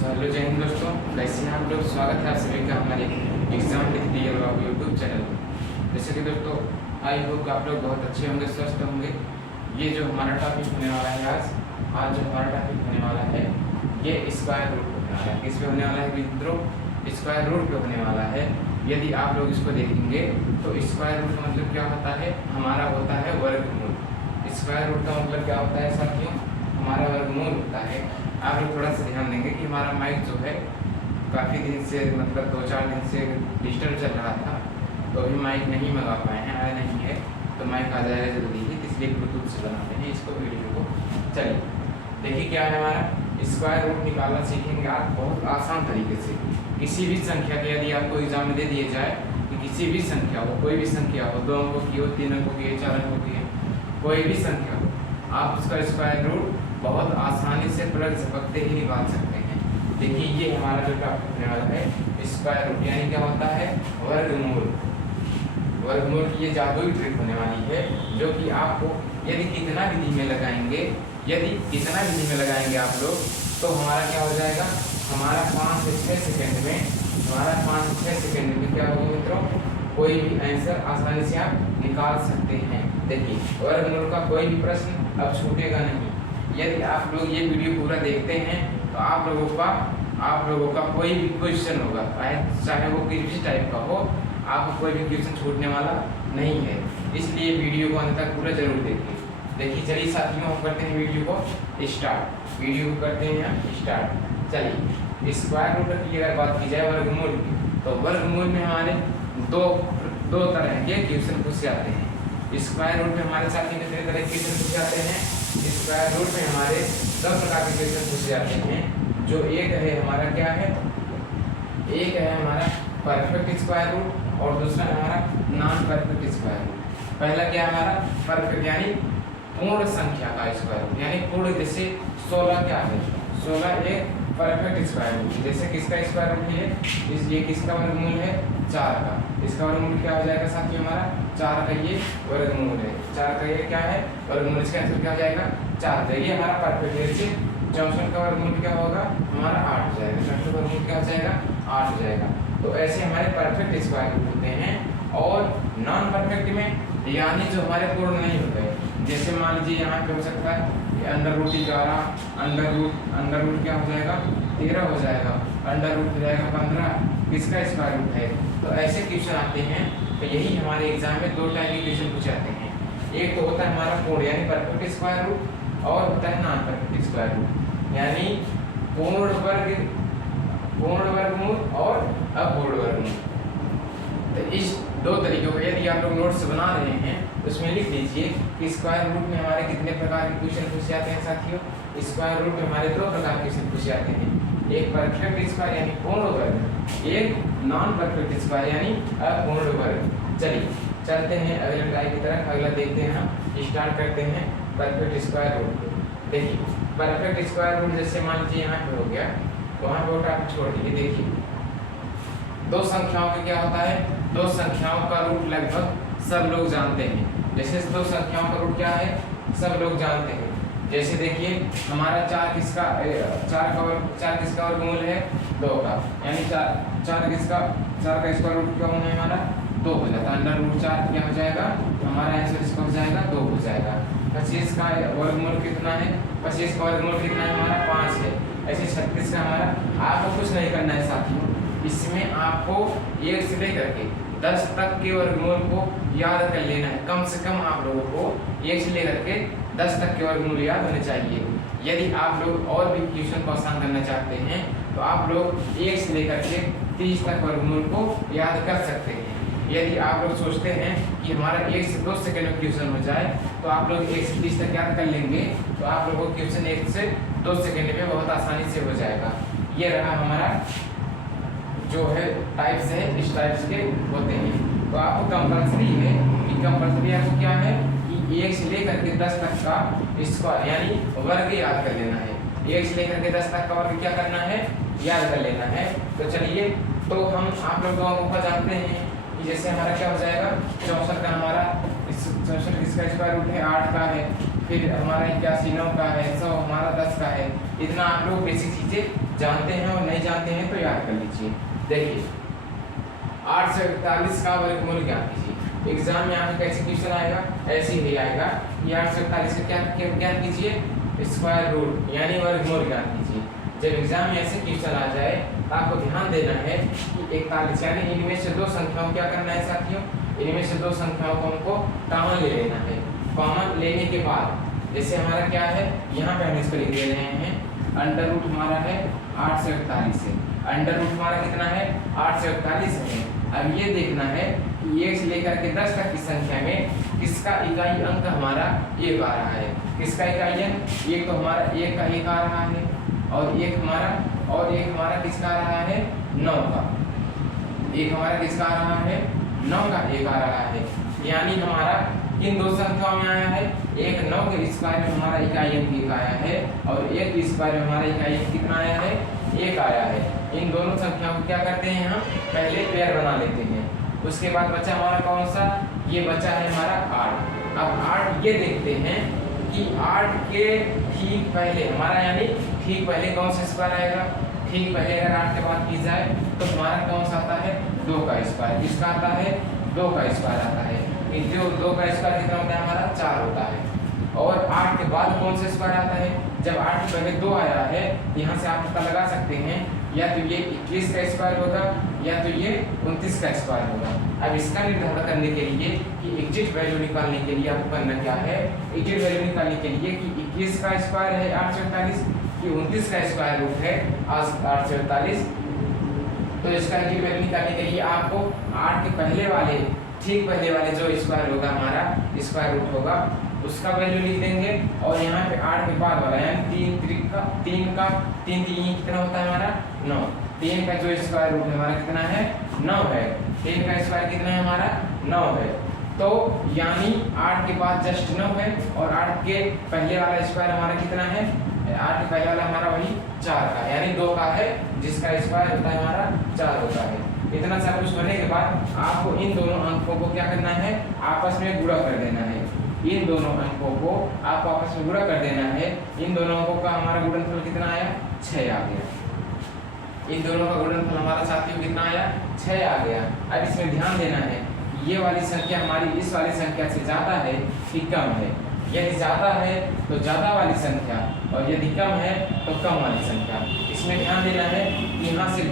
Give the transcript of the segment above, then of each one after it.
Hello जय हिंद दोस्तों, कैसे हैं आप लोग। स्वागत है आप सभी का हमारे exam with DL YouTube channel पर। जैसे कि दोस्तों आई होप आप लोग बहुत अच्छे होंगे, स्वस्थ होंगे। ये जो हमारा टॉपिक होने वाला है आज जो हमारा टॉपिक होने वाला है ये स्क्वायर रूट होने वाला है। किस पे होने वाला है मित्रों? स्क्वायर रूट पे होने वाला है। यदि आप लोग इसको देखेंगे तो स्क्वायर रूट का मतलब क्या होता है? हमारा होता है वर्गमूल। स्क्वायर रूट का मतलब क्या होता है साथियों? हमारा वर्गमूल होता है। आप लोग थोड़ा सा ध्यान देंगे कि हमारा माइक जो है काफ़ी दिन से मतलब 2-4 दिन से डिस्टर्ब चल रहा था, तो अभी माइक नहीं मंगा पाए हैं, आया नहीं है। तो माइक आ जाएगा जल्दी ही, इसलिए ब्लूटूथ से बनाते हैं इसको वीडियो को। चलिए देखिए क्या है हमारा स्क्वायर रूट निकालना सीखेंगे आप बहुत आसान तरीके से। किसी भी संख्या के यदि आपको एग्जाम में दे दिए जाए कि किसी भी संख्या हो, कोई भी संख्या हो, 2 अंकों की हो, 3 अंकों की हो, 4 अंकों की है, कोई भी संख्या हो, आप उसका स्क्वायर रूट बहुत आसानी से पलट झपकते ही निकाल सकते हैं। देखिए ये हमारा जो टॉपिक होने वाला है स्क्वायर रूट, यानी क्या होता है? वर्गमूल। वर्गमूल की ये जादुई ट्रिक होने वाली है जो कि आपको यदि कितना विधि में लगाएंगे आप लोग, तो हमारा क्या हो जाएगा? हमारा 5 से 6 सेकेंड में क्या होगा मित्रों? कोई भी आंसर आसानी से आप निकाल सकते हैं। देखिए वर्गमूल का कोई भी प्रश्न अब छूटेगा नहीं। यदि आप लोग ये वीडियो पूरा देखते हैं तो आप लोगों का कोई भी क्वेश्चन होगा, चाहे वो किसी भी टाइप का हो, आपको कोई भी क्वेश्चन छूटने वाला नहीं है। इसलिए वीडियो को अंत तक पूरा जरूर देखिए। देखिए चलिए साथियों हम करते हैं वीडियो को स्टार्ट। चलिए स्क्वायर रूट की अगर बात की जाए वर्गमूल की, तो वर्गमूल में हमारे दो तरह के क्वेश्चन पूछे जाते हैं। स्क्वायर रूट में हमारे साथ कितने तरह के क्वेश्चन पूछे जाते हैं? स्क्वायर रूट में हमारे 2 प्रकार के क्वेश्चन पूछे जाते हैं। जो एक है हमारा क्या है? एक है हमारा परफेक्ट स्क्वायर रूट और दूसरा है हमारा नॉन परफेक्ट स्क्वायर रूट। पहला क्या है हमारा? परफेक्ट यानी पूर्ण संख्या का स्क्वायर रूट, यानी पूर्ण। जैसे 16 क्या है? 16 एक परफेक्ट स्क्वायर रूट। जैसे किसका स्क्वायर रूट है? ये किसका वर्गमूल है? 4 का। इसका वर्गमूल क्या हो जाएगा साथियों? हमारा 4 का ये वर्गमूल है। 4 का ये क्या है? वर्गमूल। इसका आंसर क्या हो जाएगा? 4। ये हमारा परफेक्ट है। जैसे 64 का वर्गमूल क्या होगा? हमारा 8 हो जाएगा। 64 का वर्गमूल क्या हो जाएगा? 8 हो जाएगा। तो ऐसे हमारे परफेक्ट स्क्वायर रूट होते हैं। और नॉन परफेक्ट में यानी जो हमारे पूर्ण नहीं होते, जैसे मान लीजिए यहाँ पे हो सकता है अंडर रूट 11, अंडर रूट क्या हो जाएगा? 13 हो जाएगा। अंडर रूट हो जाएगा 15, किसका स्क्वायर रूट है? तो ऐसे क्वेश्चन आते हैं। तो यही हमारे एग्जाम में 2 टाइप के क्वेश्चन पूछे जाते हैं। एक तो होता है हमारा पूर्ण यानी परफेक्ट स्क्वायर रूट, और होता है नॉन परफेक्ट स्क्वायर रूट यानी पूर्ण वर्गमूल और अपूर्ण वर्गमूल। तो इस 2 तरीकों का यदि आप लोग नोट्स बना रहे हैं उसमें लिख लीजिए कि स्क्वायर रूट में हमारे कितने प्रकार के क्वेश्चन पूछे जाते हैं साथियों। स्क्वायर रूट में हमारे 2 प्रकार के क्वेश्चन पूछे जाते हैं। एक परफेक्ट स्क्वायर यानी पूर्ण वर्ग, एक नॉन परफेक्ट स्क्वायर यानी अपूर्ण वर्ग। चलिए चलते हैं अगले टाइप की तरफ। अगला देखते हैं, हम स्टार्ट करते हैं परफेक्ट स्क्वायर रूट। देखिए परफेक्ट स्क्वायर रूट जैसे मान लीजिए यहाँ पे हो गया, वहाँ पे उठा छोड़ दीजिए। देखिए 2 संख्याओं का क्या होता है? 2 संख्याओं का रूट लगभग सब लोग जानते हैं। जैसे 2 संख्याओं का रूट क्या है? सब लोग जानते हैं। जैसे देखिए हमारा 4 किसका वर्गमूल है? 2 का। यानी 4 का स्क्वायर रूट क्या होना है हमारा? 2 हो जाता है। अंडर रूट 4 क्या हो जाएगा? हमारा आंसर इसका हो जाएगा 2 हो जाएगा। 25 का वर्गमूल कितना है? 25 का वर्गमूल कितना है हमारा? 5 है। ऐसे 36 का हमारा। आपको कुछ नहीं करना है साथियों, इसमें आपको 1 से लेकर के 10 तक के वर्गमूल को याद कर लेना है। कम से कम आप लोगों को 1 से लेकर के 10 तक के वर्गमूल याद होने चाहिए। यदि आप लोग और भी क्वेश्चन को आसान करना चाहते हैं तो आप लोग 1 से लेकर के 30 तक वर्गमूल को याद कर सकते हैं। यदि आप लोग सोचते हैं कि हमारा 1 से 2 सेकंड में क्वेश्चन हो जाए तो आप लोग 1 से 30 तक याद कर लेंगे, तो आप लोगों को क्वेश्चन 1 से 2 सेकंड में बहुत आसानी से हो जाएगा। ये रहा हमारा जो है टाइप्स है, इस टाइप्स के होते हैं। तो आपको कंपल्सरी है कि आपको क्या है कि 1 से लेकर के 10 तक का स्क्वायर यानी वर्ग याद कर लेना है। 1 से लेकर के 10 तक का वर्ग क्या करना है? याद कर लेना है। तो चलिए तो हम आप लोग दोनों को जानते हैं कि जैसे हमारा क्या हो जाएगा? 64 का हमारा 64 किसका स्क्वायर रूट है 8 का है, फिर हमारा 81 9 का है, 100 हमारा 10 का है। इतना आप लोग बेसिक चीज़ें जानते हैं और नहीं जानते हैं तो याद कर लीजिए। देखिए 841 का वर्गमूल ज्ञात कीजिए। एग्जाम में आपको कैसे क्वेश्चन आएगा, ऐसे ही आएगा कि 841 का क्या ज्ञात कीजिए स्क्वायर रूट यानी वर्गमूल ज्ञात कीजिए। जब एग्जाम में ऐसे क्वेश्चन आ जाए तो आपको ध्यान देना है कि 41 यानी इनमें से दो संख्याओं क्या करना है साथियों, इनमें से दो संख्याओं को हमको कॉमन ले लेना है। कॉमन लेने के बाद जैसे हमारा क्या है यहाँ पे हम इसको लिख दे रहे हैं अंडर रूट हमारा है 8 से 41 है। अंडर रूट हमारा कितना है 8 से 41 है। अब ये देखना है कि 1 से लेकर के 10 तक की संख्या में किसका इकाई अंक हमारा 1 आ रहा है। किसका इकाई अंक, एक तो हमारा 1 का 1 आ रहा है और एक हमारा किसका आ रहा है 9 का। एक हमारा किसका आ रहा है 9 का 1 आ रहा है। यानी हमारा इन दो संख्याओं में आया है, एक 9 के स्क्वायर में हमारा इकाई अंक 1 आया है और 1 के स्क्वायर में हमारा इकाई अंक कितना आया है 1 आया है। इन दोनों संख्याओं को क्या करते हैं हम पहले पेयर बना लेते हैं। उसके बाद बचा हमारा कौन सा, ये बचा है हमारा 8। अब 8 ये देखते हैं कि 8 के ठीक पहले हमारा यानी ठीक पहले कौन सा स्क्वायर आएगा। ठीक पहले अगर 8 के बाद की जाए तो हमारा कौन सा आता है 2 का स्क्वायर। किसका आता है 2 का स्क्वायर आता है। जो 2 का स्क्वायर कितना होता है हमारा 4 होता है। और 8 के बाद कौन सा स्क्वायर आता है, जब 8 के पहले 2 आया है यहाँ से आप पता लगा सकते हैं या तो ये 21 का स्क्वायर होगा या तो ये 29 का स्क्वायर होगा। अब इसका निर्धारण करने के लिए कि एग्जिट वैल्यू निकालने के लिए आपको करना क्या है, एग्जिट वैल्यू निकालने के लिए कि 21 का स्क्वायर है 8 से 48 कि 29 का स्क्वायर रूट है 8 से 48, तो इसका एग्जिट वैल्यू निकालने के लिए आपको 8 के पहले वाले ठीक पहले वाले जो स्क्वायर होगा हमारा स्क्वायर रूट होगा उसका वैल्यू लिख देंगे और यहाँ पे 8 के बाद वाला यानी 3 कितना होता है हमारा 9। 3 का जो स्क्वायर रूट है हमारा कितना है 9 है। 3 का स्क्वायर कितना है हमारा 9 है। तो यानी 8 के बाद जस्ट 9 है और 8 के पहले वाला स्क्वायर हमारा कितना है 8 के पहले वाला हमारा वही 4 का यानी 2 का है जिसका स्क्वायर होता है हमारा 4 होता है। इतना सब कुछ होने के बाद आपको इन दोनों अंकों को क्या करना है आपस में गुणा कर देना है। इन दोनों अंकों को आप आपस में गुणा कर देना है। इन दोनों अंकों का हमारा गुणनफल कितना आया 6 आ गया। इन दोनों का गुणनफल हमारा साथियों कितना आया 6 आ गया। अब इसमें ध्यान देना है ये वाली संख्या हमारी इस वाली संख्या से ज़्यादा है कि कम है। यदि ज़्यादा है तो ज़्यादा वाली संख्या और यदि कम है तो कम वाली संख्या। इसमें ध्यान देना है यहाँ से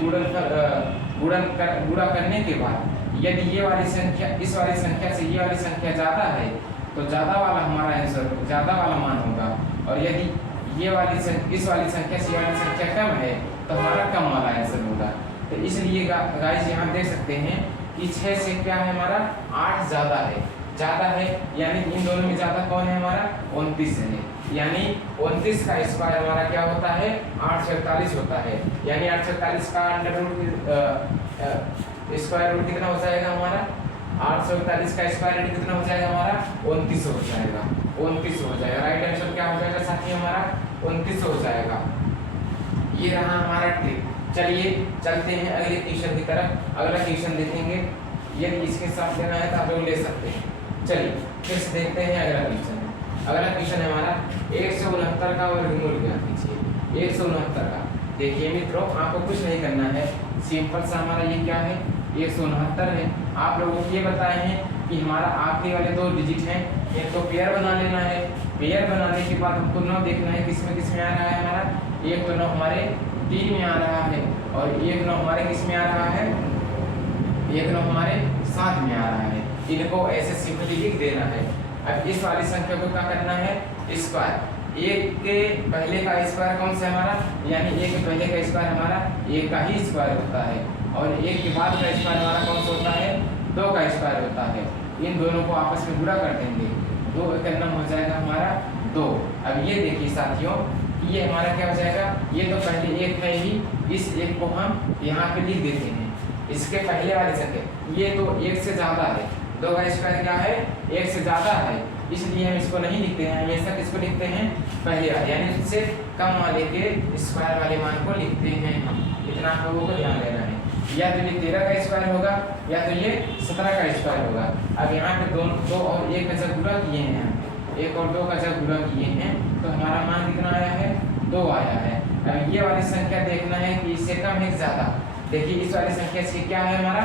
गुणा करने के बाद यदि ये वाली संख्या इस वाली संख्या से ये वाली संख्या ज़्यादा है तो ज़्यादा वाला हमारा आंसर ज़्यादा वाला मान होगा और यदि ये वाली इस वाली संख्या से ये वाली संख्या कम है तो हमारा कम वाला आंसर होगा। तो इसलिए गाइस यहाँ देख सकते हैं कि 6 से क्या है हमारा 8 ज़्यादा है यानी इन दोनों में ज़्यादा कौन है हमारा 29 है। यानी 29 का स्क्वायर हमारा क्या होता है 8 से 48 होता है। यानी 8 से 48 का अंडर रूट स्क्वायर रूट कितना हो जाएगा हमारा 8 से 48 का स्क्वायर रूट कितना हो जाएगा हमारा 29 हो जाएगा। 29 हो जाएगा। राइट आंसर क्या हो जाएगा साथी हमारा 29 हो जाएगा। ये रहा हमारा ट्रिक। चलिए चलते हैं अगले क्वेश्चन की तरफ। अगला क्वेश्चन देखेंगे, यदि इसके साथ लेना है तो आप लोग ले सकते हैं। चलिए फिर से देखते हैं अगला क्वेश्चन। अगला क्वेश्चन है हमारा 169 का वर्गमूल ज्ञात कीजिए। 169 का देखिए मित्रों आपको कुछ नहीं करना है, सिंपल सा हमारा ये क्या है 169 है। आप लोगों को ये बताए हैं कि हमारा आखिरी वाले 2 डिजिट हैं इनको पेयर बना लेना है। पेयर बनाने के बाद हमको 9 देखना है किस में आ रहा है हमारा। एक तो 9 हमारे 3 में आ रहा है और एक 9 हमारे किस में आ रहा है, एक 9 हमारे 7 में आ रहा है। इनको ऐसे सिंपली लिख देना है। अब इस वाली संख्या को क्या करना है स्क्वायर। 1 के पहले का स्क्वायर कौन सा हमारा यानी 1 के पहले का स्क्वायर हमारा 1 का ही स्क्वायर होता है और 1 के बाद का स्क्वायर हमारा कौन सा होता है 2 का स्क्वायर होता है। इन दोनों को आपस में गुणा कर देंगे 2 का नाम हो जाएगा हमारा 2। अब ये देखिए साथियों ये हमारा क्या हो जाएगा, ये तो पहले 1 है ही, इस 1 को हम यहाँ पे लिख देते हैं। इसके पहले वाली संख्या ये तो 1 से ज़्यादा है, 2 का स्क्वायर क्या है 1 से ज़्यादा है, इसलिए हम इसको नहीं लिखते हैं। हमेशा किसको लिखते हैं पहले वाले यानी उससे कम वाले के स्क्वायर वाले मान को लिखते हैं हम। इतना आप लोगों को ध्यान देना है। या तो ये 13 का स्क्वायर होगा या तो ये 17 का स्क्वायर होगा। अब यहाँ पे दो और 1 का जब गुणा किए हैं, 1 और 2 का जब गुणा किए हैं तो हमारा मान कितना आया है, 2 आया है। अब ये वाली संख्या देखना है कि इससे कम है कि ज़्यादा। देखिए इस वाली संख्या से क्या है, हमारा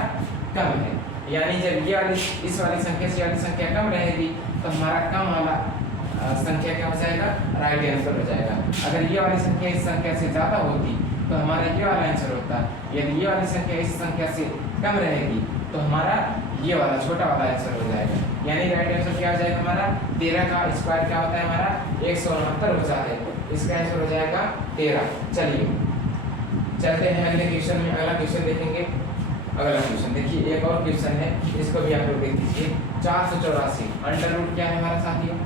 कम है, यानी जब ये वाली इस वाली संख्या से वाली संख्या कम रहेगी तो हमारा कम वाला संख्या क्या हो जाएगा, राइट आंसर हो जाएगा। अगर ये वाली संख्या इस संख्या से ज़्यादा होती तो हमारा ये वाला आंसर होता। यदि ये वाली संख्या इस संख्या से कम रहेगी तो हमारा ये वाला छोटा वाला आंसर हो जाएगा। यानी राइट आंसर क्या हो जाएगा हमारा, 13 का स्क्वायर क्या होता है हमारा 169 हो जाता है, इसका आंसर हो जाएगा 13। चलिए चलते हैं अगले क्वेश्चन में। अगला क्वेश्चन देखेंगे। अगला क्वेश्चन देखिए, एक और क्वेश्चन है, इसको भी आप लोग देख लीजिए। 484 अंडर रूट क्या है हमारा साथियों,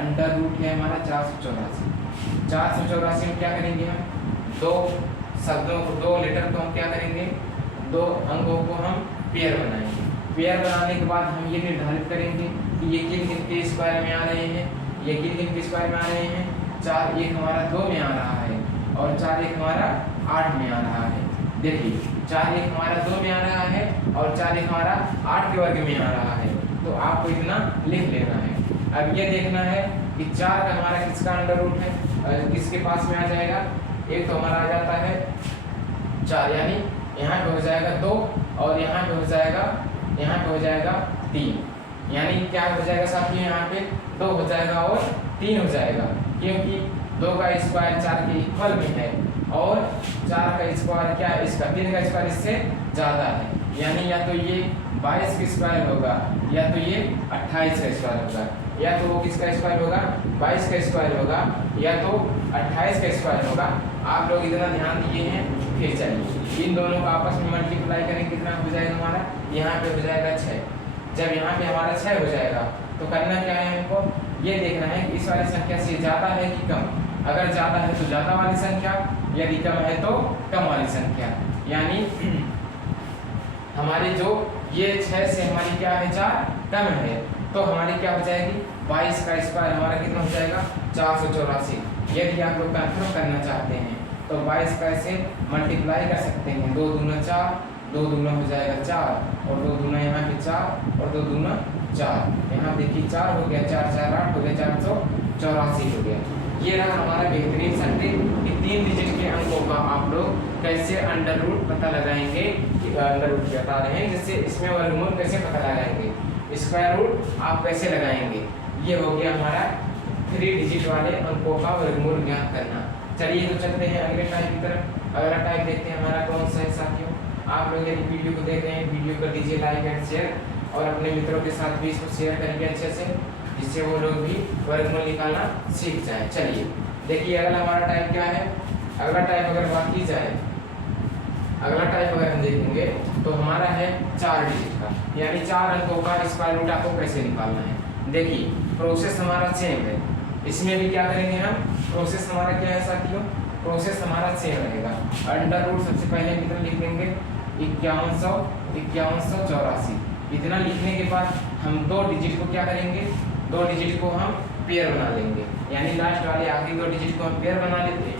अंडर रूट है हमारा 484। 484 में क्या करेंगे हम, दो शब्दों को, दो लेटर को हम क्या करेंगे, दो अंकों को हम पेयर बनाएंगे। पेयर बनाने के बाद हम ये निर्धारित करेंगे कि ये किन किन के स्क्वायर में आ रहे हैं, ये किन किन के स्क्वायर में आ रहे हैं। 4 1 हमारा 2 में आ रहा है और 4 1 हमारा 8 में आ रहा है। देखिए 4 1 हमारा 2 में आ रहा है और 4 1 हमारा 8 के वर्ग में आ रहा है, तो आपको इतना लिख लेना है। अब ये देखना है कि 4 का हमारा किसका अंडर रूट है, किसके पास में आ जाएगा। एक तो हमारा आ जाता है 4, यानी यहाँ पे हो जाएगा 2 और यहाँ पे हो जाएगा, यहाँ पे हो जाएगा 3, यानी क्या हो जाएगा साथियों, यहाँ पे 2 हो जाएगा और 3 हो जाएगा, क्योंकि 2 का स्क्वायर 4 के इक्वल में है और 4 का स्क्वायर क्या है इसका, 3 का स्क्वायर इससे ज़्यादा है, यानी या तो ये 22 का स्क्वायर होगा या तो ये 28 का स्क्वायर होगा, या तो वो किसका स्क्वायर होगा 22 का स्क्वायर होगा या तो 28 का स्क्वायर होगा। आप लोग इतना ध्यान दिए हैं। फिर चलिए इन दोनों को आपस में मल्टीप्लाई करेंगे, कितना हो जाएगा हमारा, यहाँ पे हो जाएगा 6। जब यहाँ पे हमारा 6 हो जाएगा तो करना क्या है, हमको ये देखना है कि इस वाली संख्या से ज़्यादा है कि कम। अगर ज़्यादा है तो ज़्यादा वाली संख्या, यदि कम है तो कम वाली संख्या। यानी हमारी जो ये 6 से हमारी क्या है 4 कम है, तो हमारी क्या हो जाएगी 22 का स्क्वायर हमारा कितना हो जाएगा 484। यदि आप लोग कंफर्म करना चाहते हैं तो 22 का ऐसे मल्टीप्लाई कर सकते हैं, 2 दूना 4, 2 दूना हो जाएगा 4 और 2 दूना यहाँ पे 4 और 2 दूना 4, यहाँ देखिए 4 हो गया, 4 4 8 हो गया, 484 हो गया। ये रहा हमारा बेहतरीन संख्या कि 3 डिजिट के अंकों का आप लोग कैसे अंडर रूट पता लगाएंगे, अंडर रूट बता रहे हैं, जैसे इसमें वर्गमूल कैसे पता लगाएंगे, स्क्वायर रूट आप कैसे लगाएंगे। ये हो गया हमारा 3 डिजिट वाले अंकों का वर्गमूल ज्ञात करना। चलिए तो चलते हैं अगले टाइप की तरफ। अगला टाइप देखते हैं हमारा कौन सा है साथियों। आप लोग यदि वीडियो को देख रहे हैं, वीडियो कर दीजिए लाइक एंड शेयर और अपने मित्रों के साथ भी इसको शेयर करिए अच्छे से, जिससे वो लोग भी वर्गमूल निकालना सीख जाए। चलिए देखिए अगला हमारा टाइप क्या है। अगला टाइप अगर बात की जाए, अगला टाइप अगर हम देखेंगे तो हमारा है 4 डिजिट का, यानी 4 अंकों का स्क्वायर रूट आपको कैसे निकालना है। देखिए प्रोसेस हमारा सेम है, इसमें भी क्या करेंगे हम, प्रोसेस हमारा क्या है साथियों, प्रोसेस हमारा सेम रहेगा। अंडर रूट सबसे पहले कितना लिख देंगे 5184। इतना लिखने के बाद हम 2 डिजिट को क्या करेंगे, 2 डिजिट को हम पेयर बना लेंगे, यानी लास्ट वाले आखिरी 2 डिजिट को हम पेयर बना लेते हैं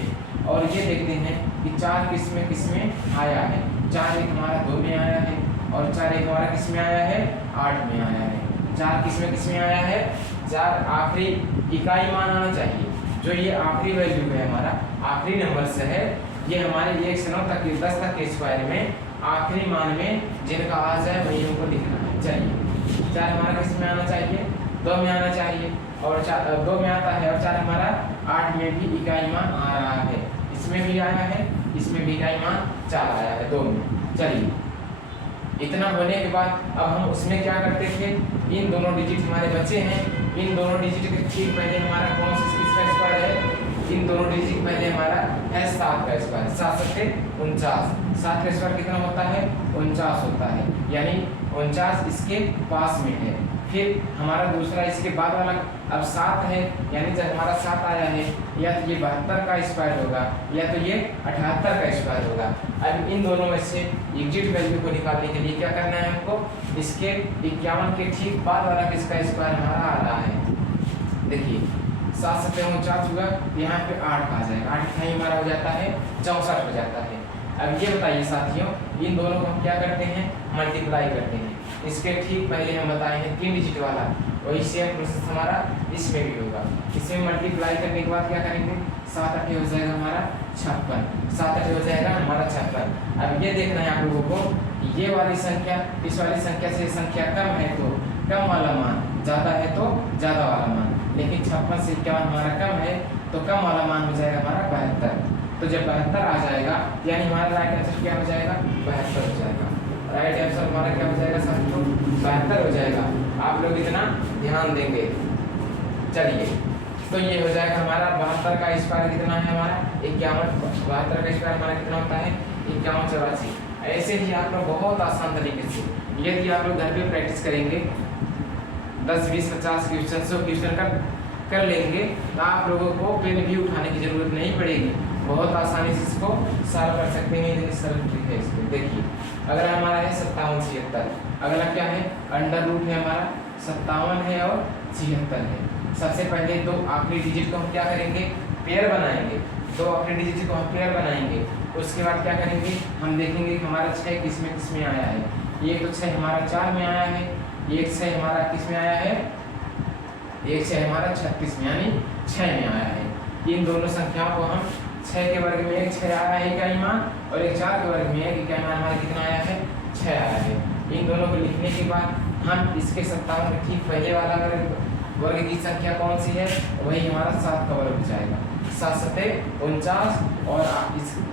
और ये देखते हैं कि 4 किस में आया है। 4 एक हमारा 2 में आया है और 4 एक हमारा किस में आया है 8 में आया है। 4 किस में आया है, 4 आखिरी इकाई मान आना चाहिए, जो ये आखिरी वैल्यू है हमारा आखिरी नंबर से है, ये हमारे 1 से 9 तक के 10 तक के स्क्वायर में आखिरी मान में जिनका आ जाए वही हमको लिखना है। चलिए 4 हमारा किस में आना चाहिए 2 में आना चाहिए और 2 में आता है और 4 हमारा 8 में भी इकाई मान आ रहा है, इसमें भी आया है, इसमें भी इकाई मान 4 आया है 2 में। चलिए इतना होने के बाद अब हम उसमें क्या करते थे, इन दोनों डिजिट हमारे बचे हैं, इन दोनों डिजिट के ठीक पहले हमारा कौन सा इसका स्क्वायर है, इन दोनों डिजिट पहले हमारा है 7 का स्क्वायर, 7 7 49, 7 का स्क्वायर कितना होता है 49 होता है, यानी 49 इसके पास में है। फिर हमारा दूसरा इसके बाद वाला अब 7 है, यानी जब हमारा 7 आया है या तो ये 72 का स्क्वायर होगा या तो ये 78 का स्क्वायर होगा। अब इन दोनों में से एग्जिट वैल्यू को निकालने के लिए क्या करना है हमको, इसके 51 के ठीक बाद वाला किसका स्क्वायर हमारा आ रहा है। देखिए 7 7 49 हुआ, यहाँ पे 8 आ जाएगा, 8 हमारा हो जाता है 64 हो जाता है। अब ये बताइए साथियों, इन दोनों को हम क्या करते हैं, मल्टीप्लाई करते हैं। इसके ठीक पहले हम बताए हैं 3 डिजिट वाला, वही सेम प्रोसेस हमारा इसमें भी होगा। इसमें मल्टीप्लाई करने के बाद क्या करेंगे, 7 8 हो जाएगा हमारा 56, 7 8 हो जाएगा हमारा 56। अब ये देखना है आप लोगों को, ये वाली संख्या इस वाली संख्या से संख्या कम है तो कम वाला मान, ज़्यादा है तो ज़्यादा वाला मान, लेकिन 56 से 51 हमारा कम है तो कम वाला मान हो जाएगा हमारा 72। तो जब 72 आ जाएगा यानी हमारा राइट आंसर क्या हो जाएगा, 72 हो जाएगा। राइट आंसर हमारा क्या हो जाएगा साथियों, 72 हो जाएगा। आप लोग इतना ध्यान देंगे। चलिए, तो ये हो जाएगा हमारा 72 का स्क्वायर कितना है हमारा 51, 72 का स्क्वायर हमारा कितना होता है 51 84। ऐसे ही आप लोग बहुत आसान तरीके से यदि आप लोग घर पे प्रैक्टिस करेंगे 10 20 50 क्वेश्चन 100 क्वेश्चन कर लेंगे तो आप लोगों को पेन भी उठाने की जरूरत नहीं पड़ेगी, बहुत आसानी से इसको सॉल्व कर सकते हैं। इतनी सरल ट्रिक है इसको। देखिए, अगर हमारा है 57 76, अगला क्या है अंडर रूट है हमारा 57 है और 76 है। सबसे पहले दो आखिरी डिजिट को हम क्या करेंगे, पेयर बनाएंगे। दो आखिरी डिजिट को हम पेयर बनाएंगे, उसके बाद क्या करेंगे, हम देखेंगे कि हमारा 6 किसमें आया है। ये तो 6 हमारा 4 में आया है, एक 6 हमारा किस में आया है, एक 6 हमारा 36 में यानी 6 में आया है। इन दोनों संख्याओं को हम 6 के वर्ग में एक 6 आया है इकाई मान, और एक 4 के वर्ग में एक इकाई मान हमारा कितना आया है 6 आया है। इन दोनों को लिखने के बाद हम इसके 57 के ठीक पहले वाला वर्ग की संख्या कौन सी है, वही हमारा 7 का वर्ग हो जाएगा। 7 7 49, और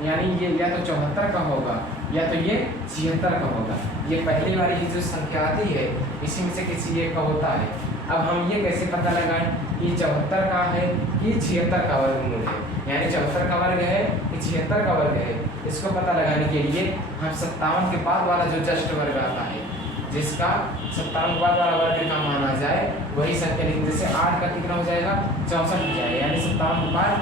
यानी ये या तो 74 का होगा या तो ये 76 का होगा। ये पहली वाली जो संख्या आती है इसी में से किसी एक का होता है। अब हम ये कैसे पता लगाएं कि 74 का है कि 76 का वर्गमूल है, यानी 74 का वर्ग है कि 76 का वर्ग है। इसको पता लगाने के लिए हम 57 के बाद वाला जो जस्ट वर्ग आता है, जिसका 57 के बाद वाला वर्ग का मान आ जाए वही संख्या लिखते। जैसे 8 का कितना हो जाएगा 64 हो जाएगा, यानी 57 के बाद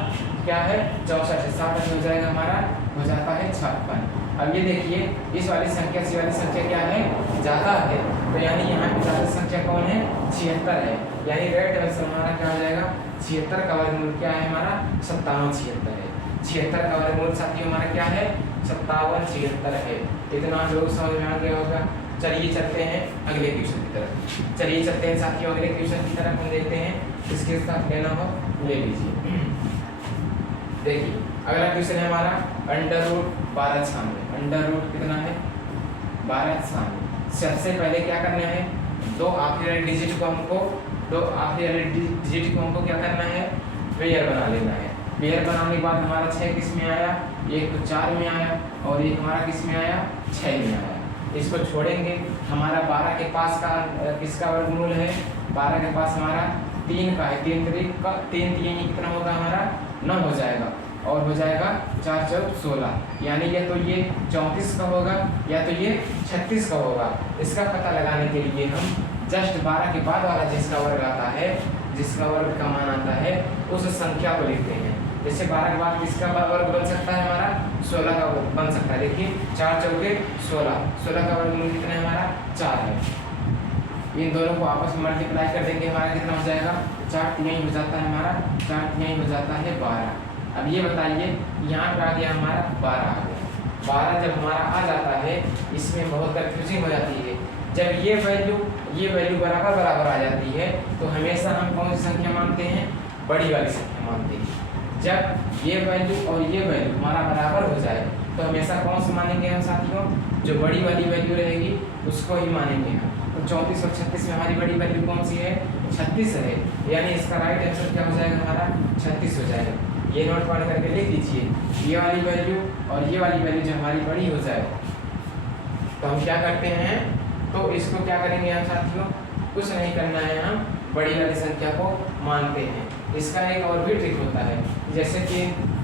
क्या है 64 है, 7 हो जाएगा हमारा हो जाता है 56। अब ये देखिए, इस वाली संख्या से वाली संख्या क्या है ज़्यादा है, तो यानी यहाँ पे ज़्यादा संख्या कौन है 76 है, यानी राइट आंसर हमारा क्या हो जाएगा 76 का वर्गमूल क्या है हमारा 57 76 है। 76 का वर्गमूल साथियों हमारा क्या है 57 76 है। इतना हम लोग समझ में आ गया होगा। चलिए चलते हैं अगले क्वेश्चन की तरफ। चलिए चलते हैं साथियों अगले क्वेश्चन की तरफ। हम देखते हैं इसके साथ लेना हो ले लीजिए। देखिए, अगला क्वेश्चन है हमारा अंडर रूट 1296। अंडर रूट कितना है 1296। सबसे पहले क्या करना है, दो आखिरी वाले डिजिट को हमको क्या करना है पेयर बना लेना है। पेयर बनाने के बाद हमारा 6 किस में आया, एक तो 4 में आया और एक हमारा किस में आया 6 में आया। इसको छोड़ेंगे, हमारा 12 के पास का किसका वर्गमूल है, 12 के पास हमारा 3 का है, 3 का 3 3 कितना होगा हमारा 9 हो जाएगा, और हो जाएगा 4 4 16, यानी या तो ये 34 का होगा या तो ये 36 का होगा। इसका पता लगाने के लिए हम जस्ट 12 के बाद वाला जिसका वर्ग आता है, जिसका वर्ग का मान आता है उस संख्या को लिखते हैं। जैसे 12 के बाद किसका वर्ग बन सकता है हमारा 16 का बन सकता है। देखिए 4 चौके 16, 16 का वर्गमूल कितना है हमारा 4 है। इन दोनों को आपस में मल्टीप्लाई कर देंगे, हमारा कितना हो जाएगा 4 3 हो जाता है हमारा 4 3 हो जाता है 12। अब ये बताइए, यहाँ पे आ गया हमारा 12 आ गया। 12 जब हमारा आ जाता है इसमें बहुत कन्फ्यूजिंग हो जाती है। जब ये वैल्यू बराबर आ जाती है तो हमेशा हम कौन सी संख्या मानते हैं, बड़ी वाली संख्या मानते हैं। जब ये वैल्यू और ये वैल्यू हमारा बराबर हो जाए तो हमेशा कौन सा मानेंगे हम साथियों, जो बड़ी वाली वैल्यू रहेगी उसको ही मानेंगे हम। तो 34 और 36 में हमारी बड़ी वैल्यू कौन सी है 36 है, यानी इसका राइट आंसर क्या हो जाएगा हमारा 36 हो जाएगा। ये नोट पढ़ करके लिख दीजिए, ये वाली वैल्यू और ये वाली वैल्यू जब हमारी बड़ी हो जाए तो हम क्या करते हैं, तो इसको क्या करेंगे हम साथियों, कुछ नहीं करना है, हम बड़ी वाली संख्या को मानते हैं। इसका एक और भी ट्रिक होता है, जैसे कि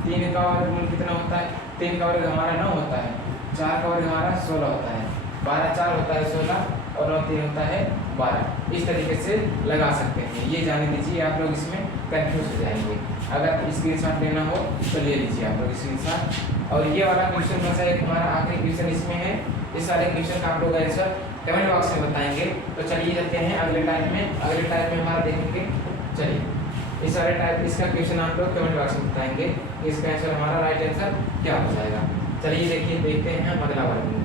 3 का वर्गमूल कितना होता है, 3 का वर्ग हमारा 9 होता है, 4 का वर्ग हमारा 16 होता है, 12 4 होता है 16 और 9 3 होता है 12। इस तरीके से लगा सकते हैं। ये जाने दीजिए, आप लोग इसमें कंफ्यूज हो जाएंगे। अगर स्क्रीनशॉट लेना हो तो ले लीजिए आप लोग स्क्रीनशॉट। और ये वाला क्वेश्चन बचा एक हमारा आखिरी क्वेश्चन इसमें है। इस वाले क्वेश्चन का आप लोग आंसर कमेंट बॉक्स में बताएंगे। तो चलिए चलते हैं अगले टाइप में हमारा देखेंगे। चलिए इस वाले टाइप इसका क्वेश्चन आप लोग कमेंट बॉक्स में बताएंगे कि इसका आंसर हमारा राइट आंसर क्या हो जाएगा। चलिए देखिए देखते हैं अगला वर्गमूल।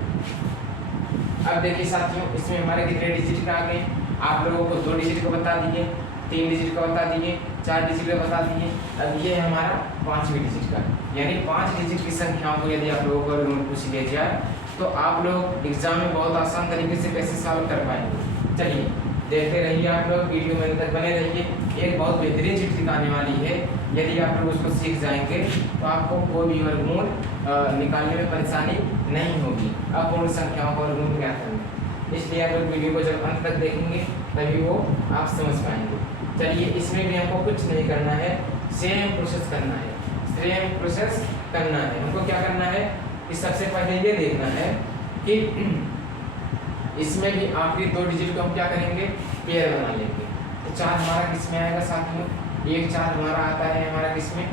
अब देखिए साथियों, इसमें हमारे कितने डिजिट आ गए, आप लोगों को 2 डिजिट का बता दिए, 3 डिजिट का बता दिए, 4 डिजिट का बता दिए। अब ये है हमारा 5वें डिजिट का, यानी 5 डिजिट की संख्याओं को यदि आप लोगों को वर्गमूल पूछ लिया जाए तो आप लोग एग्जाम में बहुत आसान तरीके से कैसे सॉल्व कर पाएंगे। चलिए देखते रहिए, आप लोग वीडियो में तक बने रहिए। एक बहुत बेहतरीन चिट्ठी आने वाली है, यदि आप लोग उसको सीख जाएंगे तो आपको कोई भी वर्गमूल निकालने में परेशानी नहीं होगी, अपूर्ण संख्याओं का वर्गमूल ज्ञात करना। इसलिए आप लोग वीडियो को जब अंत तक देखेंगे तभी वो आप समझ पाएंगे। चलिए इसमें भी हमको कुछ नहीं करना है, सेम प्रोसेस करना है, सेम प्रोसेस करना है। हमको क्या करना है कि सबसे पहले ये देखना है कि इसमें भी आखिरी 2 डिजिट को हम क्या करेंगे, पेयर बना लेंगे। तो 4 हमारा किस में आएगा साथियों, 1 4 हमारा आता है, हमारा किस में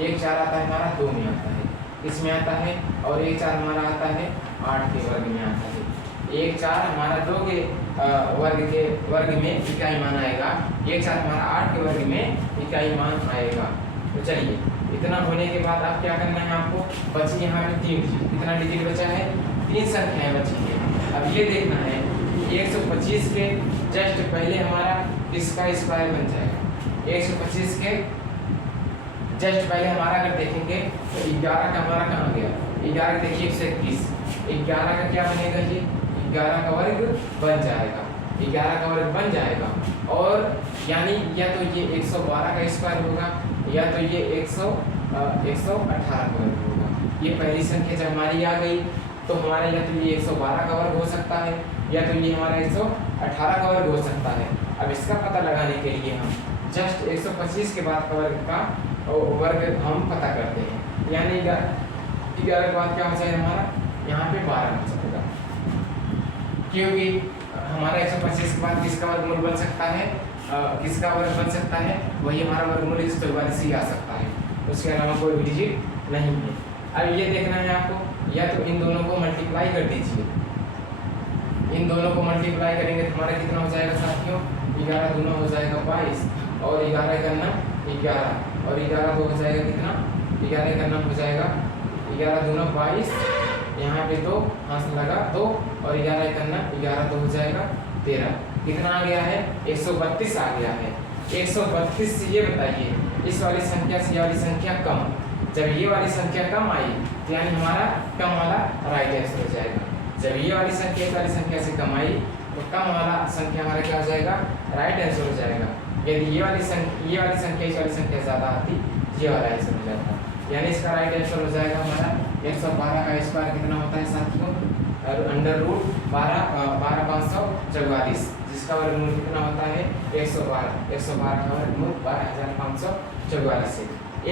1 4 आता है, हमारा 2 में आता है, इसमें आता है। और 1 4 हमारा आता है 8 के वर्ग में आता है। 1 4 हमारा 2 के वर्ग में इकाई मान आएगा, 1 4 हमारा 8 के वर्ग में इकाई मान आएगा। तो चलिए इतना होने के बाद अब क्या करना है आपको, बची यहाँ पे 3 डिजिट। कितना डिजिट बचा है, 3 संख्याएं बची है। अब ये देखना है 125 के जस्ट पहले हमारा किसका स्क्वायर बन जाएगा। 125 के जस्ट पहले हमारा अगर देखेंगे तो 11 का हमारा कहाँ गया, 11 देखिए 121, 11 का क्या बनेगा, ये 11 का वर्ग बन जाएगा, 11 का वर्ग बन जाएगा। और यानी या तो ये 112 का स्क्वायर होगा या तो ये 118 का वर्ग होगा। ये पहली संख्या जब हमारी आ गई तो हमारे या तो ये 112 का वर्ग हो सकता है या तो ये हमारा 118 का वर्ग हो सकता है। अब इसका पता लगाने के लिए हम जस्ट 125 के बाद का वर्ग हम पता करते हैं, यानी 11 के बाद क्या हो जाएगा हमारा, यहाँ पे 12 हो जाएगा, क्योंकि हमारा 125 के बाद किसका वर्गमूल बन सकता है, किसका वर्ग बन सकता है, वही हमारा वर्गमूल 144 ही आ सकता है, उसके अलावा कोई भी डिजिट नहीं है। अब ये देखना है आपको, या तो इन दोनों को मल्टीप्लाई कर दीजिए, इन दोनों को मल्टीप्लाई करेंगे तो हमारा कितना हो जाएगा साथियों, 11 दूना हो जाएगा 22 और 11 करना 11 और 11 तो हो जाएगा कितना, 11 करना हो जाएगा 11 दूना 22, यहाँ पे 2 हाथ लगा 2 और 11 करना 11 तो हो जाएगा 13। कितना आ गया है, 132 आ गया है। 132 से ये बताइए इस वाली संख्या से ये वाली संख्या कम, जब ये वाली संख्या कम आई तो यानी हमारा कम वाला राइट आंसर हो जाएगा। जब ये वाली संख्या इस वाली संख्या से कम आई तो कम वाला संख्या हमारा क्या हो जाएगा, राइट आंसर हो जाएगा। यदि ये वाली संख्या इस वाली संख्या ज़्यादा आती ये वाला आंसर हो जाता, यानी इसका राइट आंसर हो जाएगा हमारा 112 का स्क्वायर कितना होता है साथियों, √12 जिसका वर्गमूल कितना होता है 112 का वर्गमूल 12544 से।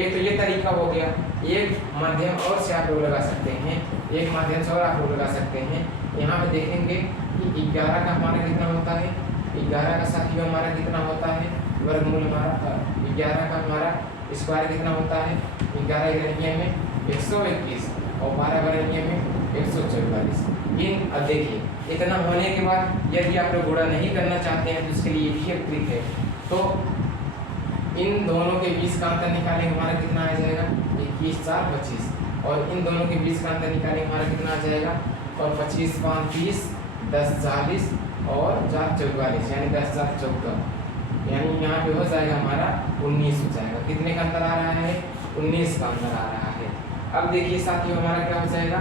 एक तो ये तरीका हो गया, एक माध्यम और से आप लोग लगा सकते हैं, एक माध्यम से और आप लोग लगा सकते हैं। यहाँ पे देखेंगे कि 11 का हमारा कितना होता है, 11 का साथियों हमारा कितना होता है वर्गमूल, हमारा 11 का हमारा स्क्वायर कितना होता है, 11 इधर में 121 और 12 बरेलिया में 144। अब देखिए इतना होने के बाद यदि आप लोग गुणा नहीं करना चाहते हैं तो उसके लिए भी एक ट्रिक है। तो इन दोनों के बीच का अंतर निकालेंगे, हमारा कितना आ जाएगा 21 4 25 और इन दोनों के बीच का अंतर निकालेंगे, हमारा कितना आ जाएगा, और 25 5 30 10 40 और 4 44 यानी 10 4 14, यानी यहाँ पे हो जाएगा हमारा 19 हो जाएगा। कितने का अंतर आ रहा है, 19 का अंतर आ रहा है। अब देखिए साथियों हमारा क्या हो जाएगा,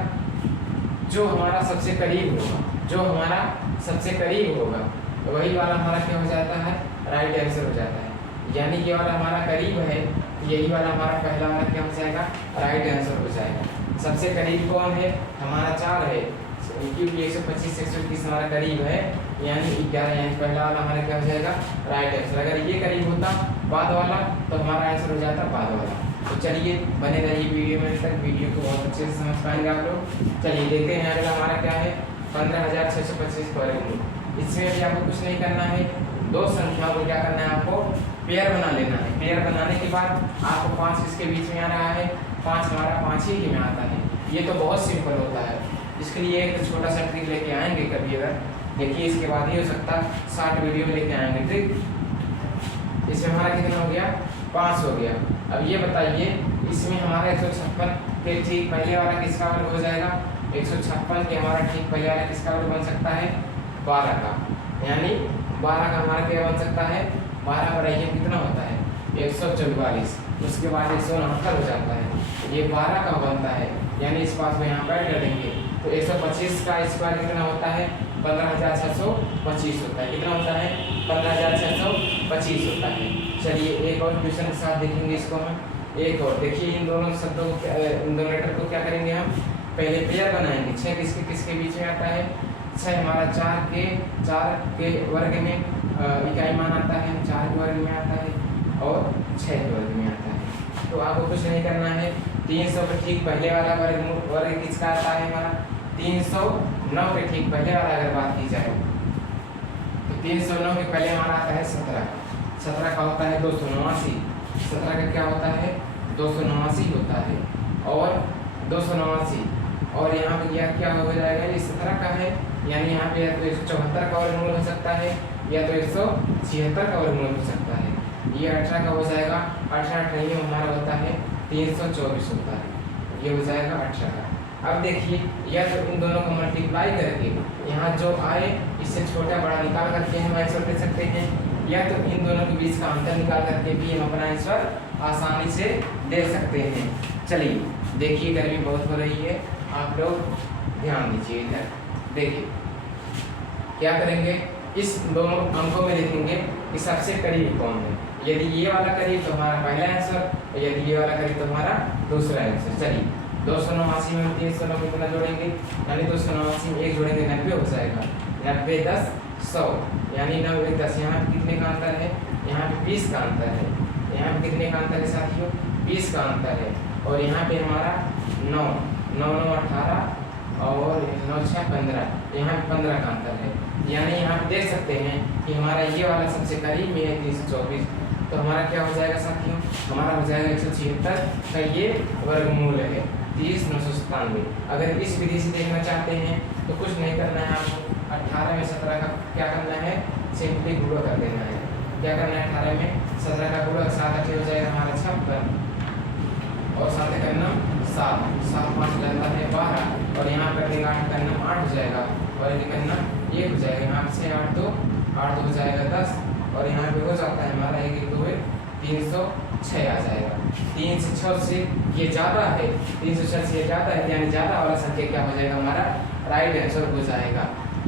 जो हमारा सबसे करीब होगा, जो हमारा सबसे करीब होगा वही वाला हमारा क्या हो जाता है, राइट आंसर हो जाता है। यानी ये वाला हमारा करीब है, यही वाला हमारा पहला वाला क्या हो जाएगा, राइट आंसर हो जाएगा। सबसे करीब कौन है, हमारा 4 है, क्योंकि 125 से 121 हमारा करीब है, यानी 11, यानी पहला वाला हमारा क्या हो जाएगा, राइट आंसर। अगर ये करीब होता बाद वाला तो हमारा आंसर हो जाता बाद वाला। तो चलिए बने रहिए वीडियो में तक, वीडियो को बहुत अच्छे से समझ पाएंगे आप लोग। चलिए देखते हैं अगला हमारा क्या है, 15625 वर्गमूल। इसमें भी आपको कुछ नहीं करना है, 2 संख्याओं को क्या करना है, आपको पेयर बना लेना है। पेयर बनाने के बाद आपको 5 इसके बीच में आ रहा है, 5 हमारा 5 ही में आता है। ये तो बहुत सिंपल होता है, इसके लिए एक छोटा सा ट्रिक लेके आएंगे कभी, अगर देखिए इसके बाद ही हो सकता 60 वीडियो में लेके आएंगे ट्रिक। इसमें हमारा कितना हो गया 5 हो गया। अब ये बताइए इसमें हमारा 156 के ठीक पहले वाला किसका वर्ग हो जाएगा? 156 के हमारा ठीक पहले वाला किसका वर्ग बन सकता है? 12 का। यानी 12 का हमारा क्या बन सकता है? 12 पर ये कितना होता है? 144। उसके बाद 169 हो जाता है, ये 12 का बनता है। यानी इस पास में यहाँ पर ऐड कर देंगे तो 125 का स्क्वायर कितना होता है? 15,625 होता है। कितना होता है? 15,625 होता है। चलिए एक और क्वेश्चन के साथ देखेंगे इसको हम। एक और देखिए, इन दोनों शब्दों को, इन दोनों लेटर को क्या करेंगे हम? पहले पेयर बनाएंगे। 6 किसके किसके बीच में आता है? 6 हमारा 4 के वर्ग में इकाई मान आता है, 4 के वर्ग में आता है और 6 के वर्ग में आता है। तो आपको कुछ नहीं करना है। 300 के ठीक पहले वाला वर्ग किसका आता है हमारा? 309 के ठीक पहले वाला अगर बात की जाए तो 309 के पहले हमारा आता है 17। 17 का होता है 289। 17 का क्या होता है? 289 होता है। और 289 और यहाँ पे क्या हो जाएगा? ये 17 का है, यानी यहाँ पे या तो 174 का वर्गमूल हो सकता है या तो 176 का वर्गमूल हो सकता है। ये 18 का हो जाएगा। 18 नहीं हमारा होता है 324 होता है, ये हो जाएगा 18 का। अब देखिए, या तो इन दोनों को मल्टीप्लाई करके यहाँ जो आए इससे छोटा बड़ा निकाल करके हम आंसर दे सकते हैं, या तो इन दोनों के बीच का अंतर निकाल करके भी हम अपना आंसर आसानी से दे सकते हैं। चलिए देखिए, गर्मी बहुत हो रही है, आप लोग ध्यान दीजिए इधर। देखिए क्या करेंगे, इस दोनों अंकों में देखेंगे कि सबसे करीब कौन है। यदि ये वाला करीब तो हमारा पहला आंसर, और यदि ये वाला करीब तो हमारा दूसरा आंसर। चलिए 289 में 309 को कितना जोड़ेंगे? यानी 289 में 1 जोड़ेंगे 90 हो जाएगा। 90 10 100, यानी 90 10। यहाँ पे कितने का अंतर है? यहाँ पे 20 का अंतर है। यहाँ पे कितने का अंतर है साथियों? 20 का अंतर है। और यहाँ पे हमारा 9 9 9 18 और 9 6 15, यहाँ पे 15 का अंतर है। यानी यहाँ पे देख सकते हैं कि हमारा ये वाला सबसे करीब में है 324। तो हमारा क्या हो जाएगा साथियों? हमारा हो जाएगा 176 का ये वर्गमूल है 30,997। अगर इस विधि से देखना चाहते हैं तो कुछ नहीं करना है आपको। 18 में 17 का क्या करना है? सिंपली गुणा कर देना है। क्या करना है? 18 में 17 का गुणा 7 8 हो जाएगा हमारा 56 और 7 करना 7 7 5 जाता है 12 और यहाँ कर देगा 8 करना 8 हो जाएगा और ये करना 1 हो जाएगा। यहाँ से 8 2 हो जाएगा 10 और यहाँ पे हो जाता है हमारा 1 1 2 306 आ जाएगा। 3 से 6 से ये ज़्यादा है, 306 से ये ज़्यादा है, यानी ज़्यादा वाला संख्या क्या हो जाएगा? हमारा राइट आंसर हो जाएगा।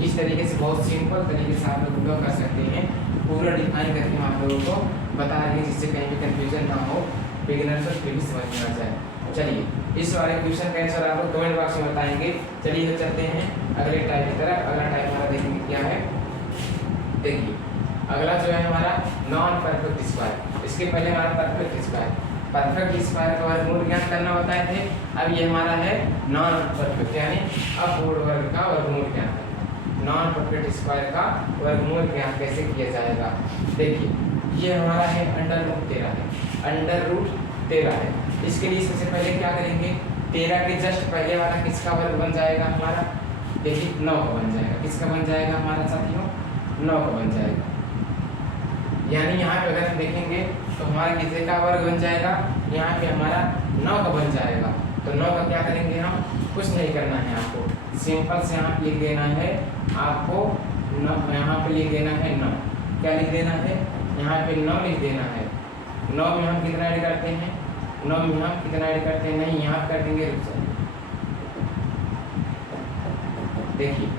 इस तरीके से बहुत सिंपल तरीके से आप लोग कर सकते हैं। पूरा डिफाइन करके हम आप लोगों को बता रहे हैं जिससे कहीं भी कंफ्यूजन ना हो, बिगिनर्स और फिर भी समझ में आ जाए। चलिए इस वाले क्वेश्चन का आंसर आप लोग कमेंट बॉक्स में बताएंगे। चलिए तो चलते हैं अगले टाइप की तरफ। अगला टाइप हमारा देखेंगे क्या है। देखिए अगला जो है हमारा नॉन परफेक्ट स्क्वायर। इसके पहले हमारा परफेक्ट स्क्वायर, परफेक्ट स्क्वायर का वर्गमूल ज्ञात करना बताए थे। अब ये हमारा है नॉन परफेक्ट, यानी अपवर्ड वर्ग का वर्गमूल ज्ञात करना। नॉन परफेक्ट स्क्वायर का वर्गमूल ज्ञात कैसे किया जाएगा? देखिए ये हमारा है √13 है, √13 है। इसके लिए सबसे पहले क्या करेंगे? 13 के जस्ट पहले वाला किसका वर्ग बन जाएगा हमारा? देखिए 9 का बन जाएगा। किसका बन जाएगा हमारा साथियों? 9 का बन जाएगा। यानी यहाँ पे अगर हम देखेंगे तो हमारा कितने का वर्ग बन जाएगा? यहाँ पे हमारा 9 का बन जाएगा। तो 9 का क्या करेंगे हम? कुछ नहीं करना है आपको, सिंपल से यहाँ पे लिख देना है आपको। यहाँ पे लिख देना है 9। क्या लिख देना है? यहाँ पे 9 लिख देना है। 9 में हम कितना ऐड करते हैं? 9 में हम कितना ऐड करते हैं? नहीं, यहाँ कर देंगे। देखिए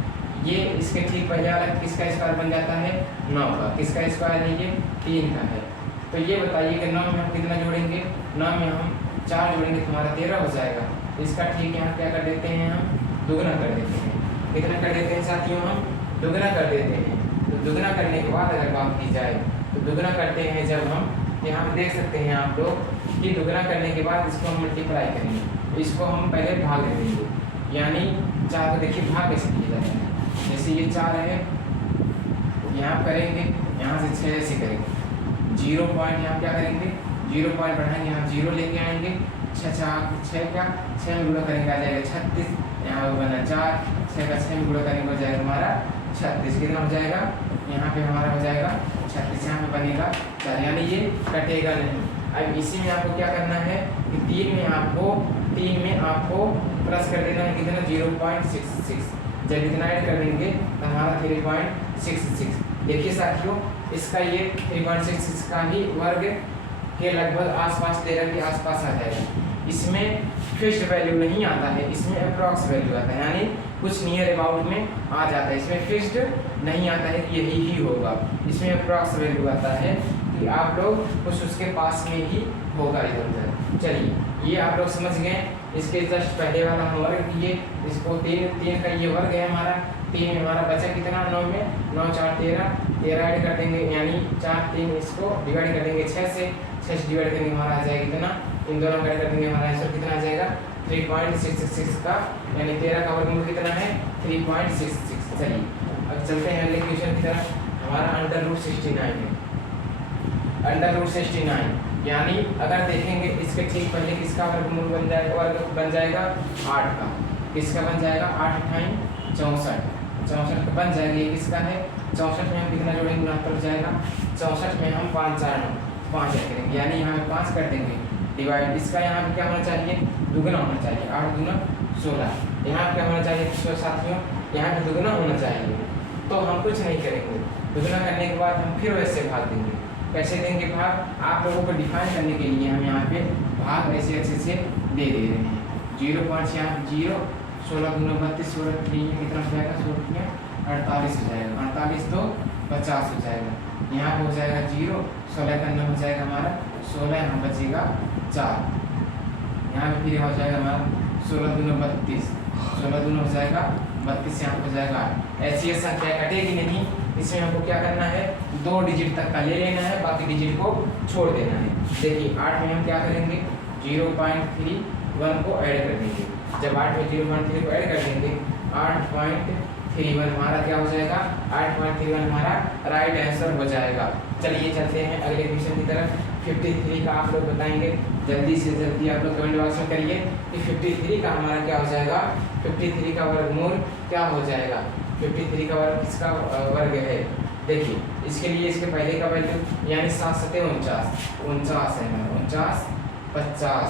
ये इसके ठीक पहले वाला किसका स्क्वायर बन जाता है? 9 का। किसका स्क्वायर है? ये 3 का है। तो ये बताइए कि 9 में हम कितना जोड़ेंगे? 9 में हम 4 जोड़ेंगे तो हमारा 13 हो जाएगा। इसका ठीक यहाँ क्या कर देते हैं? हम दुगना कर देते हैं। कितना कर देते हैं साथियों? हम दुगना कर देते हैं। तो दुगना करने के बाद अगर बात की जाए तो दुगना करते हैं जब हम यहाँ पे देख सकते हैं आप लोग कि दुगना करने के बाद इसको हम मल्टीप्लाई करेंगे। इसको हम पहले भाग ले देंगे, यानी 4 को देखिए भाग कैसे किया जाता है। जैसे ये 4 है, यहाँ करेंगे, यहाँ से 6 ऐसे करेंगे। 0 पॉइंट यहाँ क्या करेंगे? 0 पॉइंट बढ़ाएंगे, यहाँ 0 लेके आएंगे। 6 का 6 में गुणा करेंगे आ जाएगा 36। यहाँ बना 4, 6 का 6 में गुणा करेंगे हो जाएगा हमारा 36। कितना हो जाएगा? यहाँ पे हमारा हो जाएगा 36। यहाँ पे बनेगा 4, यानी ये कटेगा नहीं। अब इसी में आपको क्या करना है कि 3 में आपको प्लस कर देना है कितना 0.66। जब इतना ऐड कर देंगे तो हमारा 3.66। देखिए साथियों इसका ये 3.66 का ही वर्ग के लगभग आसपास 13 के आसपास आ जाएगा। इसमें फिक्स्ड वैल्यू नहीं आता है, इसमें अप्रॉक्स वैल्यू आता है, यानी कुछ नियर अबाउट में आ जाता है। इसमें फिक्स्ड नहीं आता है कि यही ही होगा, इसमें अप्रॉक्स वैल्यू आता है कि आप लोग कुछ उसके पास में ही होगा इधर उधर। चलिए ये आप लोग समझ गए। इसके जस्ट पहले वाला हम वर्ग किए, इसको 3 का ये वर्ग है हमारा। 3 में हमारा बचा कितना 9 में 9 4 13 ऐड कर देंगे, यानी 4 3 इसको डिवाइड कर देंगे 6 से डिवाइड करेंगे हमारा आ जाएगा कितना, इन दोनों का ऐड कर देंगे हमारा आंसर कितना आ जाएगा 3.666 का, यानी 13 का वर्गमूल कितना है 3.66। चलिए अब चलते हैं अगले क्वेश्चन की तरफ। हमारा √69 है। √69 यानी अगर देखेंगे इसके ठीक पहले किसका वर्गमूल बन जाएगा, वर्ग बन जाएगा 8 का। किसका बन जाएगा 8 × 64 का बन जाएगा। ये किसका है 64 में हम कितना जोड़ेंगे गुणा जाएगा 64 में हम 5 4 5 ऐड करेंगे, यानी यहाँ पे 5 कर देंगे डिवाइड। इसका यहाँ पे क्या होना चाहिए दुगुना होना चाहिए, 8 दूना 16। यहाँ पे क्या होना चाहिए साथियों, यहाँ पे दुगुना होना चाहिए। तो हम कुछ नहीं करेंगे, दुगुना करने के बाद हम फिर वैसे भाग देंगे। कैसे देंगे भाग, आप लोगों को डिफाइन करने के लिए हम यहाँ पे भाग ऐसे अच्छे से दे दे रहे हैं। 0.5 यहाँ 0, 16 दूना 32, 16 3 कितना हो जाएगा 16 48 हो जाएगा, 48 तो 50 हो जाएगा। यहाँ हो जाएगा 0, 16 का 9 हो जाएगा हमारा 16, यहाँ बचेगा 4, यहाँ पे फिर हो जाएगा हमारा 16 दूना 32, 16 दूना हो जाएगा 32, यहाँ हो जाएगा 8। ऐसी ये संख्या कटेगी नहीं। इसमें हमको क्या करना है 2 डिजिट तक का ले लेना है, बाकी डिजिट को छोड़ देना है। देखिए 8 में हम क्या करेंगे 0.31 को ऐड कर देंगे। जब 8 में 0.3 को ऐड कर देंगे 8.31 हमारा क्या हो जाएगा 8.31 हमारा राइट आंसर हो जाएगा। चलिए चलते हैं अगले क्वेश्चन की तरफ। 53 का आप लोग बताएंगे, जल्दी से जल्दी आप लोग कमेंट बॉक्स में करिए कि 53 का हमारा क्या हो जाएगा, 53 का वर्गमूल क्या हो जाएगा, 53 का वर्ग किसका वर्ग है। देखिए इसके लिए इसके पहले का वैल्यू यानी 7 7 49 49 है, 49 50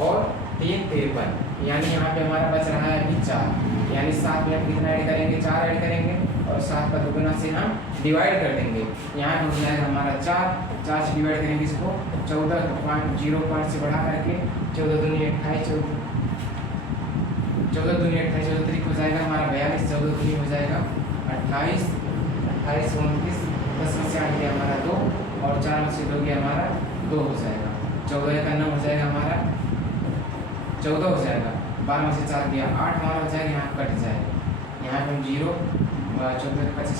और 3 53, यानी यहाँ पे हमारा बच रहा है अभी 4, यानी 7 में हम कितना ऐड करेंगे 4 ऐड करेंगे और 7 का दुगुना से हम डिवाइड कर देंगे। यहाँ पे हो जाएगा हमारा 4 से डिवाइड करेंगे इसको 14.0 से बढ़ा करके 14 दूनी 28, 14 दूनी 28, 14 तरीक हो जाएगा हमारा 42, 14 दूनी हो जाएगा 28, 28 29, 10 में से 8 गया हमारा 2 और 4 में से 2 गया हमारा 2 हो जाएगा, 14 का 9 हो जाएगा हमारा 14 हो जाएगा, 12 में से 4 गया 8 हमारा हो जाएगा, यहाँ कट जाएगा। यहाँ पे हम 0 14 25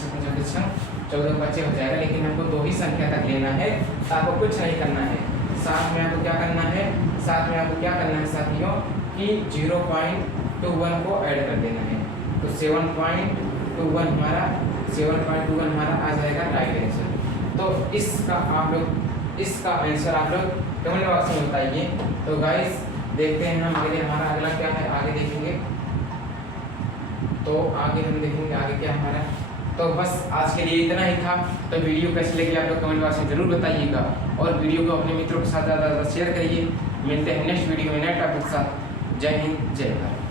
14 बच्चे हो जाएगा। लेकिन हमको 2 ही संख्या तक लेना है, तो आपको कुछ नहीं करना है। साथ में आपको क्या करना है, साथ में आपको क्या करना है साथियों कि 0.21 को ऐड कर देना है। तो 7.21 हमारा आ जाएगा राइट आंसर। तो इसका आंसर आप लोग कमेंट बॉक्स में बताइए। तो गाइस देखते हैं हम आगे, हमारा अगला क्या है आगे देखेंगे। तो आगे हम देखेंगे आगे क्या हमारा। तो बस आज के लिए इतना ही था। तो वीडियो कैसे लगी आप लोग कमेंट बॉक्स में जरूर बताइएगा और वीडियो को अपने मित्रों के साथ ज़्यादा शेयर करिए। मिलते हैं नेक्स्ट वीडियो में नए टॉपिक के साथ। जय हिंद जय भारत।